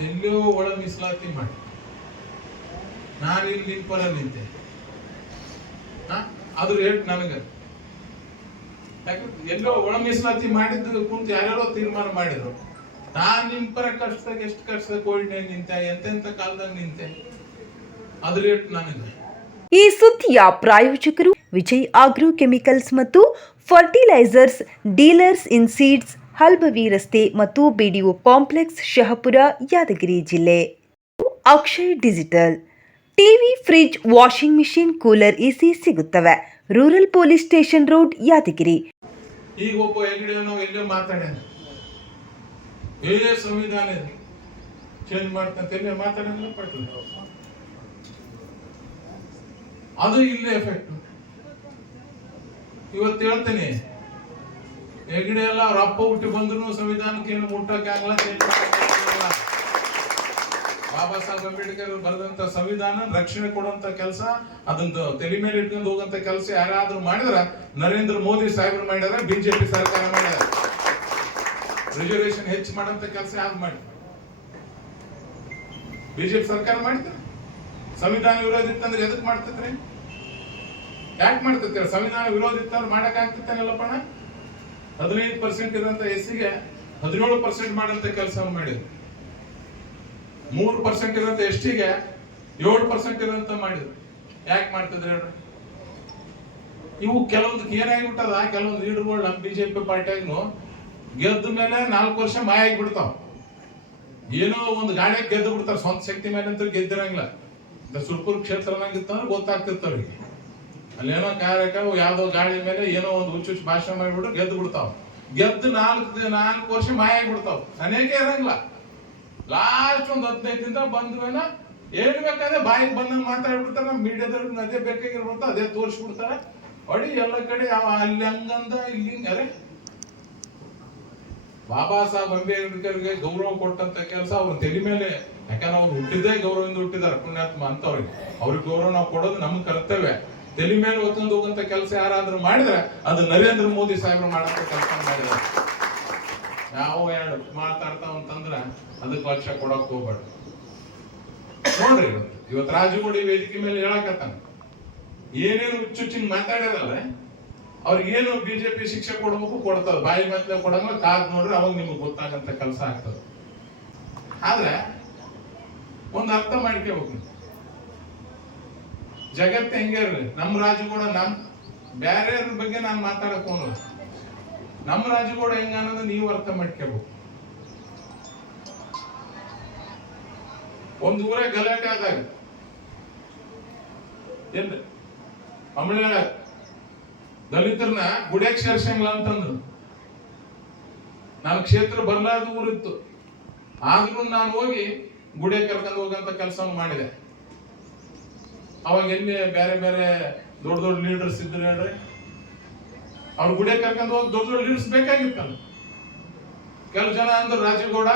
ಎಲ್ಲೋ ಒಳ ಮೀಸಲಾತಿ ಮಾಡಿ. ನಾನು ಇಲ್ಲಿ ನಿನ್ ಪರ ನಿಂತೆ. ಹಾ? ಅದು ರೇಟ್ ನನಗೆ. ಎಲ್ಲೋ ಒಳ ಮೀಸಲಾತಿ ಮಾಡಿದ್ದು ಕುಂತು ಯಾರ್ಯಾರೋ ತೀರ್ಮಾನ ಮಾಡಿದ್ರು. ನಾನ್ ನಿಮ್ ಪರ ಕಷ್ಟದಾಗ ಎಷ್ಟು ಕಷ್ಟದಾಗ ಕೋವಿಡ್ ನಿಂತೆ, ಎಂತೆಂತ ಕಾಲದಾಗ ನಿಂತೆ? ಅದ್ರ ರೇಟ್ ನನಗ. ಈ ಸುದ್ದಿಯ ಪ್ರಾಯೋಜಕರು ವಿಜಯ್ ಆಗ್ರೋ ಕೆಮಿಕಲ್ಸ್ ಮತ್ತು ಫರ್ಟಿಲೈಸರ್ಸ್ ಡೀಲರ್ಸ್ ಇನ್ ಸೀಡ್ಸ್ ಹಲ್ಬವಿ ರಸ್ತೆ ಮತ್ತು ಬಿಡಿಒ ಕಾಂಪ್ಲೆಕ್ಸ್ ಶಹಪುರ ಯಾದಗಿರಿ ಜಿಲ್ಲೆ. Akshay digital TV fridge washing machine cooler AC ಸಿಗುತ್ತವೆ. Rural police station road Yadgir ಈಗ ಒಬ್ಬ ಸಂವಿಧಾನ ಚೇಂಜ್ ಅದು ಇಲ್ಲೇ ಎಫೆಕ್ಟ್ ಇವತ್ತು ಹೇಳ್ತೀನಿ. ಹೆಗ್ಡೆ ಎಲ್ಲ ಅವ್ರ ಅಪ್ಪ ಹುಟ್ಟಿ ಬಂದ್ರು ಸಂವಿಧಾನಕ್ಕೆ ಏನು ಮುಟ್ಟಕ್ಕೆ ಆಗಲ್ಲ ಬಾಬಾ ಸಾಹೇಬ್ ಅಂಬೇಡ್ಕರ್ ಬರೆದಂತ ಸಂವಿಧಾನ ರಕ್ಷಣೆ ಕೊಡುವಂತ ಕೆಲಸ, ಅದನ್ನ ತಲೆ ಮೇಲೆ ಇಟ್ಕೊಂಡು ಹೋಗುವಂತ ಕೆಲಸ ಯಾರಾದ್ರೂ ಮಾಡಿದ್ರ ನರೇಂದ್ರ ಮೋದಿ ಸಾಹೇಬ್ರು ಮಾಡ್ಯಾರ ಬಿಜೆಪಿ ಸರ್ಕಾರ ಮಾಡ್ಯಾರ ರಿಸರ್ವೇಶನ್ ಹೆಚ್ಚು ಮಾಡಂತ ಕೆಲಸ ಯಾವ್ದು ಮಾಡಿ ಬಿಜೆಪಿ ಸರ್ಕಾರ ಮಾಡಿದ್ರ? ಸಂವಿಧಾನ ವಿರೋಧಿ ಇತ್ತಂದ್ರೆ ಎದಕ್ ಮಾಡ್ತಿದ್ರಿ? ಯಾಕೆ ಮಾಡ್ತಿರ್ತೀರ? ಸಂವಿಧಾನ ವಿರೋಧ ಇತ್ತವ್ರು ಮಾಡಕ್ಕಾಗ್ತಿತ್ತೇನಲ್ಲಪ್ಪಣ ಹದಿನೈದು ಪರ್ಸೆಂಟ್ ಇರೋಂಥ ಎಸ್ಸಿಗೆ ಹದಿನೇಳು ಪರ್ಸೆಂಟ್ ಮಾಡಂತ ಕೆಲಸ ಮಾಡಿ ಮೂರು ಪರ್ಸೆಂಟ್ ಇರೋಂಥ ಎಷ್ಟಿಗೆ ಏಳು ಪರ್ಸೆಂಟ್ ಇರೋಂಥ ಮಾಡಿದ್ರು. ಯಾಕೆ ಮಾಡ್ತಿದ್ರೆ ಇವು ಕೆಲವೊಂದಕ್ಕೆ ಏನಾಗಿಬಿಟ್ಟದ? ಕೆಲವೊಂದು ಲೀಡರ್ಗಳು ನಮ್ಮ ಬಿಜೆಪಿ ಪಾರ್ಟಿಯಾಗೂ ಗೆದ್ದ ಮೇಲೆ ನಾಲ್ಕು ವರ್ಷ ಮಾಯ ಆಗಿಬಿಡ್ತಾವ. ಏನೋ ಒಂದು ಗಾಡಿಯಾಗ ಗೆದ್ದು ಬಿಡ್ತಾರೆ ಸ್ವಂತ ಶಕ್ತಿ ಮೇಲೆ ಅಂತ ಗೆದ್ದಿರಂಗಿಲ್ಲ ಸುರ್ಪುರ್ ಕ್ಷೇತ್ರನಾಗಿತ್ತ ಗೊತ್ತಾಗ್ತಿರ್ತಾವ್ರಿಗೆ. ಅಲ್ಲೇನೋ ಕಾರ್ಯಕ್ರಮ ಯಾವ್ದೋ ಗಾಡಿ ಮೇಲೆ ಏನೋ ಒಂದು ಹುಚ್ಚು ಹುಚ್ಚು ಭಾಷಣ ಮಾಡಿಬಿಟ್ಟು ಗೆದ್ದು ಬಿಡ್ತಾವ. ಗೆದ್ದು ನಾಲ್ಕು ನಾಲ್ಕು ವರ್ಷ ಮಾಯ ಬಿಡ್ತಾವ ಅನೇಕ ಇರಂಗಿಲ್ಲ. ಲಾಸ್ಟ್ ಒಂದು ಹದಿನೈದು ದಿನ ಬಂದ್ವೇನ ಹೇಳ್ಬೇಕಾದ್ರೆ ಬಾಯಿಗೆ ಬಂದಂಗೆ ಮಾತಾಡ್ಬಿಡ್ತಾರೆ. ನಮ್ಮ ಮೀಡಿಯಾದವ್ರಿಗೆ ಅದೇ ಬೇಕಾಗಿರ್ಬೋದು ಅದೇ ತೋರಿಸ್ಬಿಡ್ತಾರೆ. ಹೊಡಿ ಎಲ್ಲ ಕಡೆ ಅಲ್ಲಿ ಹಂಗಂದ, ಇಲ್ಲಿ ಅರೆ. ಬಾಬಾ ಸಾಹೇಬ್ ಅಂಬೇಡ್ಕರ್ಗೆ ಗೌರವ ಕೊಟ್ಟಂತ ಕೆಲಸ ಅವ್ರ ತಲೆ ಮೇಲೆ. ಯಾಕಂದ್ರೆ ಅವ್ರು ಹುಟ್ಟಿದ್ದೇ ಗೌರವದಿಂದ ಹುಟ್ಟಿದಾರೆ ಪುಣ್ಯಾತ್ಮ ಅಂತವ್ರಿಗೆ. ಅವ್ರಿಗೆ ಗೌರವ ನಾವು ಕೊಡೋದು ನಮ್ ಕರ್ತವ್ಯ. ತಲೆ ಮೇಲೆ ಒತ್ತೊಂದು ಹೋಗಂತ ಕೆಲಸ ಯಾರಾದ್ರೂ ಮಾಡಿದ್ರೆ ಅದು ನರೇಂದ್ರ ಮೋದಿ ಸಾಹೇಬ್ರು ಮಾಡಂತ ಕೆಲಸ ಮಾಡಿದ್ರೆ ನಾವು ಎರಡು ಮಾತಾಡ್ತಾವ ಅಂತಂದ್ರೆ ಅದಕ್ಕೆ ಲಕ್ಷ ಕೊಡಕ್ ಹೋಗ್ಬಾರ್ದು ನೋಡ್ರಿ ಇವತ್ತು. ರಾಜಗೋಡಿ ವೇದಿಕೆ ಮೇಲೆ ಹೇಳಕತ್ತಾನ. ಏನೇನು ಹುಚ್ಚುಚ್ಚಿನ ಮಾತಾಡ್ಯಾರಲ್ಲ ಅವ್ರಿಗೇನು ಬಿಜೆಪಿ ಶಿಕ್ಷೆ ಕೊಡ್ಬೇಕು ಕೊಡ್ತಾರ ಬಾಯಿ ಮತ್ತೆ ಕೊಡಂಗ ಕಾದ್ ನೋಡ್ರಿ ಅವಾಗ ನಿಮ್ಗೆ ಗೊತ್ತಾಗಂತ ಕೆಲಸ ಆಗ್ತದೆ. ಆದ್ರೆ ಒಂದು ಅರ್ಥ ಮಾಡ್ಕೋಬೇಕು. ಜಗತ್ತು ಹೆಂಗೆ ನಮ್ ನಮ್ಮ ಕೂಡ ನಮ್ ಬೇರೆಯವ್ರ ಬಗ್ಗೆ ನಾನು ಮಾತಾಡಕ್ ನಮ್ಮ ಕೂಡ ಹೆಂಗ ಅನ್ನೋದು ನೀವು ಅರ್ಥ ಮಾಡ್ಕೋಬೇಕು. ಒಂದು ಊರ ಗಲಾಟೆ ಆದಾಗ, ಏನ್ ಅಮಳ ದಲಿತರನ್ನ ಗುಡಿಯಾಗ ಸೇರ್ಸಂಗಿಲ್ಲ ಅಂತಂದ್ರು. ನನ್ನ ಕ್ಷೇತ್ರ ಬರ್ಲಾರ್ದ ಊರಿತ್ತು. ಆದ್ರೂ ನಾನು ಹೋಗಿ ಗುಡಿಯಾಗ ಕರ್ಕೊಂಡು ಹೋಗಂತ ಕೆಲಸವನ್ನು ಮಾಡಿದೆ. ಅವಾಗ ಎಲ್ಲಿ ಬೇರೆ ಬೇರೆ ದೊಡ್ಡ ದೊಡ್ಡ ಲೀಡರ್ಸ್ ಇದ್ರು ಹೇಳ್ರಿ? ಅವ್ರ ಗುಡಿಯ ಕರ್ಕೊಂಡು ಹೋಗಿ ದೊಡ್ಡ ದೊಡ್ಡ ಲೀಡರ್ಸ್ ಬೇಕಾಗಿತ್ತಲ್ಲ. ಕೆಲವು ಜನ ಅಂದ್ರೆ, ರಾಜಗೌಡ,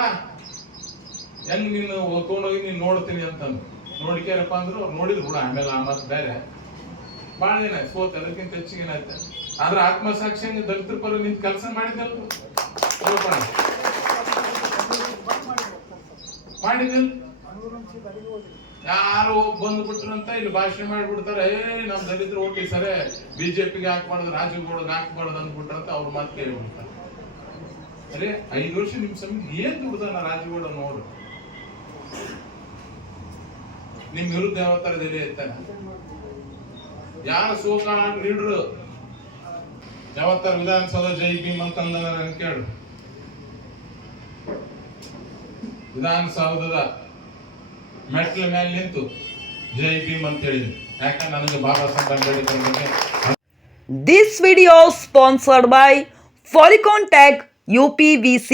ಹೆಂಗ್ ನೀನು ಹೋಗಿ ನೀನು ನೋಡ್ತೀನಿ ಅಂತಂದು ನೋಡಿಕ್ಯಾರಪ್ಪ ಅಂದ್ರು, ಅವ್ರು ನೋಡಿದ್ರು ಕೂಡ ಆಮೇಲೆ ಆ ಮಾತು ಬೇರೆ. ಭಾಳ ದಿನ ಆಯ್ತು ಅದಕ್ಕಿಂತ ಹೆಚ್ಚಿಗೆ ಏನಾಯ್ತು ಆದ್ರೆ ಆತ್ಮಸಾಕ್ಷಿ ದಲಿತರ ಪರ ನಿಂತು ಕೆಲಸ ಮಾಡಿದ್ದಲ್ಲ ಮಾಡಿದ್ದಲ್ಲ ಯಾರು ಬಂದ್ಬಿಟ್ರಂತ ಇಲ್ಲಿ ಭಾಷಣ ಮಾಡಿಬಿಡ್ತಾರೆ, ಏ, ನಮ್ ದಲಿತರು ಹೋಗಿ ಸರಿ, ಬಿಜೆಪಿಗೆ ಹಾಕ್ಬಾರ್ದು ರಾಜಗೌಡಗೆ ಹಾಕ್ಬಾರ್ದು ಅಂದ್ಬಿಟ್ರಂತ ಅವ್ರ ಮಾತು ಕೇಳಿಬಿಡ್ತಾರೆ. ಅರೆ, ಐದು ವರ್ಷ ನಿಮ್ ಸಮಿತಿ ಏನ್ ದುಡ್ದಾನ ರಾಜಗೌಡ ನೋಡು ನಿಮ್ ವಿರುದ್ಧ ಯಾವ ತರದಲ್ಲಿ ಇರ್ತಾನೆ ಯಾರ ಸೋಕಾಣ ಲೀಡ್ರು? ಯಾವತ್ತಾರ ವಿಧಾನಸೌಧ ಜೈ ಭೀಮ್ ನನಗೆ ಕೇಳು. ವಿಧಾನಸೌಧದ ಮೆಟ್ಲ ಮೇಲೆ ನಿಂತು ಜೈ ಭೀಮ್ ಅಂತ ಹೇಳಿದ್ವಿ ಯಾಕಂದ್ರೆ ನನಗೆ ಬಾಬಾ ಸಾಹೇಬ್ ಅಂಬೇಡ್ಕರ್ ಬಗ್ಗೆ This video sponsored by Polycon Tech UPVC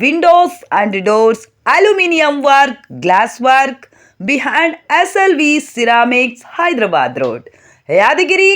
Windows and Doors Aluminium Work Glass Work behind SLV Ceramics Hyderabad Road Yadagiri